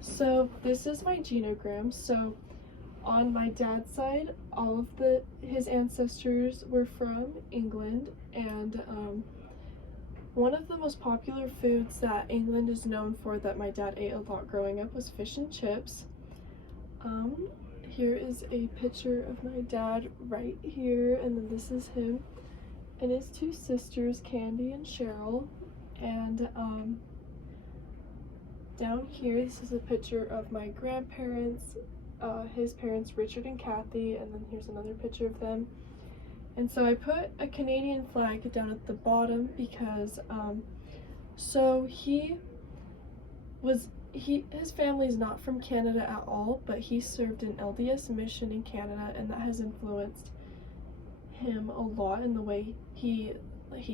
So this is my genogram. So on my dad's side, all of his ancestors were from England, and one of the most popular foods that England is known for that my dad ate a lot growing up was fish and chips. Here is a picture of my dad right here, and then this is him and his two sisters, Candy and Cheryl. And down here, this is a picture of my grandparents, his parents, Richard and Kathy, and then here's another picture of them. And so I put a Canadian flag down at the bottom because so his family's not from Canada at all, but he served an LDS mission in Canada, and that has influenced him a lot in the way he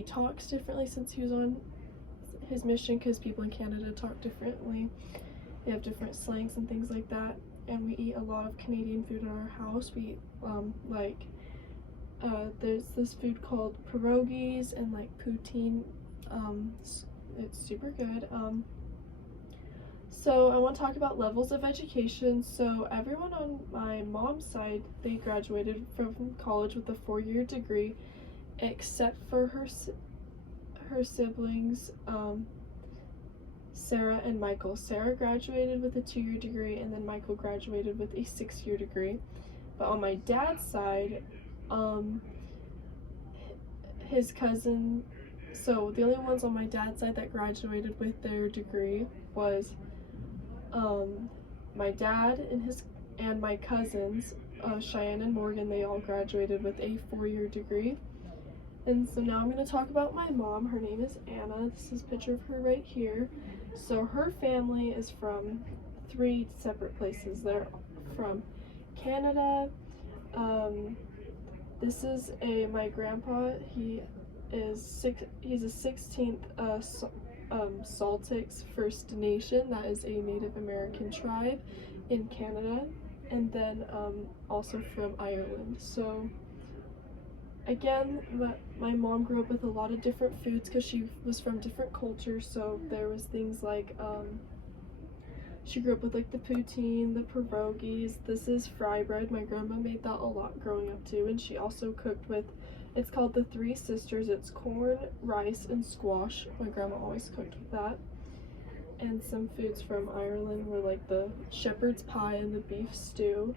talks differently since he was on his mission, because people in Canada talk differently. They have different slangs and things like that, and we eat a lot of Canadian food in our house. We eat there's this food called pierogies and like poutine. It's super good. So I want to talk about levels of education. So everyone on my mom's side, they graduated from college with a 4-year degree, except for her siblings, Sarah and Michael. Sarah graduated with a 2-year degree, and then Michael graduated with a 6-year degree. But on my dad's side, his cousin, so the only ones on my dad's side that graduated with their degree was my dad and my cousins, Cheyenne and Morgan. They all graduated with a 4-year degree. And so now I'm going to talk about my mom. Her name is Anna. This is a picture of her right here. So her family is from 3 separate places. They're from Canada. This is my grandpa. He's a 16th Saltix First Nation. That is a Native American tribe in Canada, and then also from Ireland. So again, my mom grew up with a lot of different foods because she was from different cultures. So there was things like she grew up with like the poutine, the pierogies. This is fry bread. My grandma made that a lot growing up too, and she also cooked with, it's called the Three Sisters. It's corn, rice, and squash. My grandma always cooked with that. And some foods from Ireland were like the shepherd's pie and the beef stew.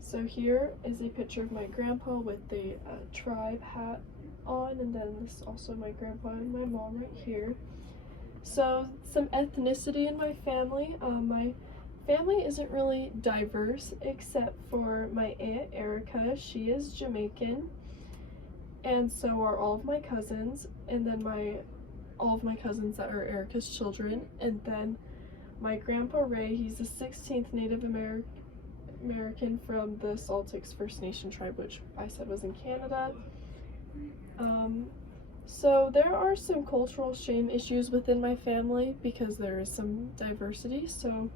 So here is a picture of my grandpa with the tribe hat on, and then this is also my grandpa and my mom right here. So some ethnicity in my family. My family isn't really diverse except for my Aunt Erica. She is Jamaican, and so are all of my cousins, and then all of my cousins that are Erica's children. And then my grandpa Ray, he's the 16th Native American from the Saltix First Nation tribe, which I said was in Canada. So there are some cultural shame issues within my family because there is some diversity. So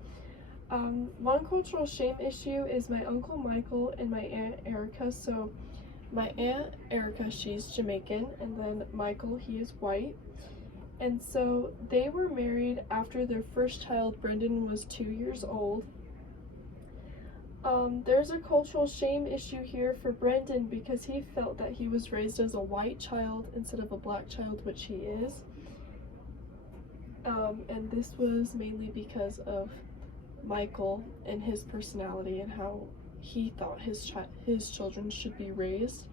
one cultural shame issue is my Uncle Michael and my Aunt Erica. So my Aunt Erica, she's Jamaican, and then Michael, he is white. And so they were married after their first child, Brendan, was 2 years old. There's a cultural shame issue here for Brendan because he felt that he was raised as a white child instead of a black child, which he is. And this was mainly because of Michael and his personality and how he thought his children should be raised.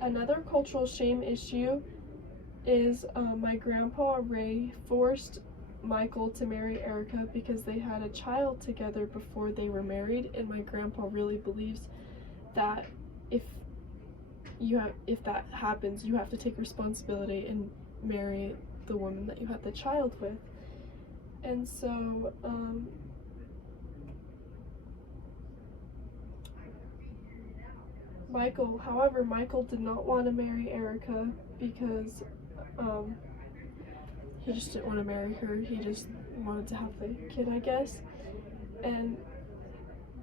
Another cultural shame issue is my grandpa Ray forced Michael to marry Erica because they had a child together before they were married, and my grandpa really believes that if that happens, you have to take responsibility and marry the woman that you had the child with. And so Michael did not want to marry Erica because he just didn't want to marry her. He just wanted to have the kid, I guess. And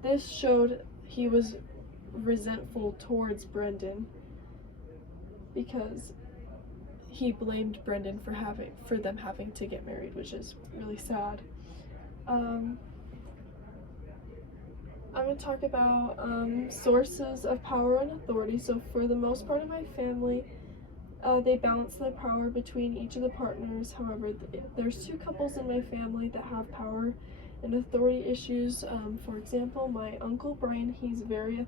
this showed he was resentful towards Brendan because he blamed Brendan for them having to get married, which is really sad. I'm going to talk about sources of power and authority. So for the most part of my family, they balance their power between each of the partners. However, there's two couples in my family that have power and authority issues. For example, my uncle Brian, he is very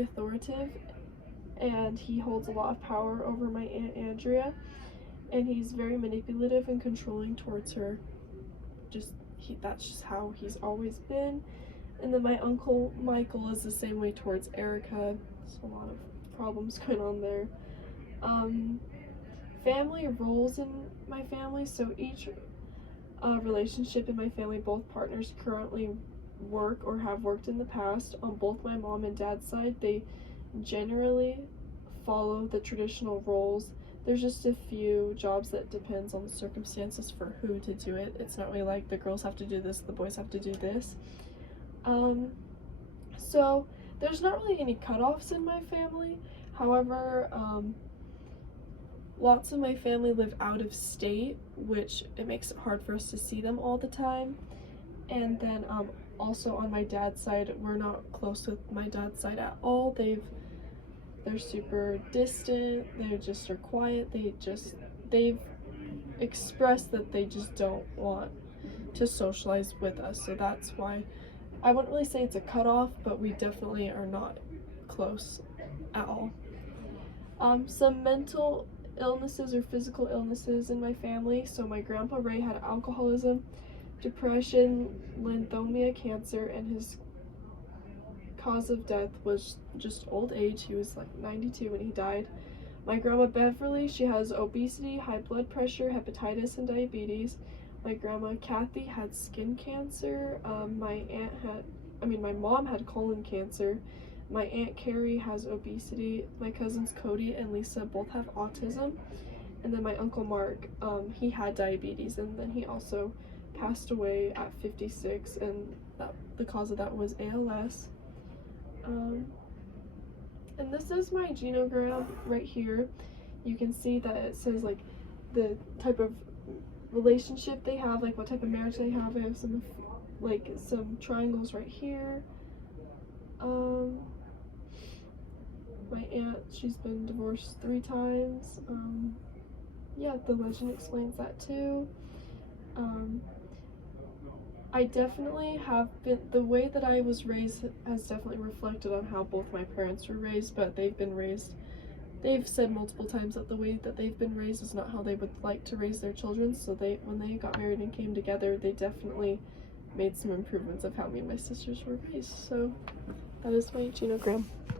authoritative, and he holds a lot of power over my Aunt Andrea, and he's very manipulative and controlling towards her. That's just how he's always been. And then my uncle Michael is the same way towards Erica. There's a lot of problems going on there. Family roles in my family. So each relationship in my family, both partners currently work or have worked in the past. On both my mom and dad's side, they generally follow the traditional roles. There's just a few jobs that depends on the circumstances for who to do it. It's not really like the girls have to do this, the boys have to do this. So there's not really any cutoffs in my family. However, lots of my family live out of state, which it makes it hard for us to see them all the time. And then also on my dad's side, we're not close with my dad's side at all. They're super distant, they just are quiet, they've expressed that they just don't want to socialize with us. So that's why I wouldn't really say it's a cutoff, but we definitely are not close at all. Some mental illnesses or physical illnesses in my family. So my grandpa Ray had alcoholism, depression, lymphoma, cancer, and his cause of death was just old age. He was like 92 when he died. My grandma Beverly, she has obesity, high blood pressure, hepatitis, and diabetes. My grandma Kathy had skin cancer. My mom had colon cancer. My Aunt Carrie has obesity. My cousins Cody and Lisa both have autism. And then my Uncle Mark, he had diabetes, and then he also passed away at 56, and the cause of that was ALS. And this is my genogram right here. You can see that it says like the type of relationship they have, like what type of marriage they have. I have some triangles right here. My aunt, she's been divorced 3 times. Yeah, the legend explains that too. I definitely have been, the way that I was raised has definitely reflected on how both my parents were raised, but they've said multiple times that the way that they've been raised is not how they would like to raise their children. So when they got married and came together, they definitely made some improvements of how me and my sisters were raised. So that is my genogram.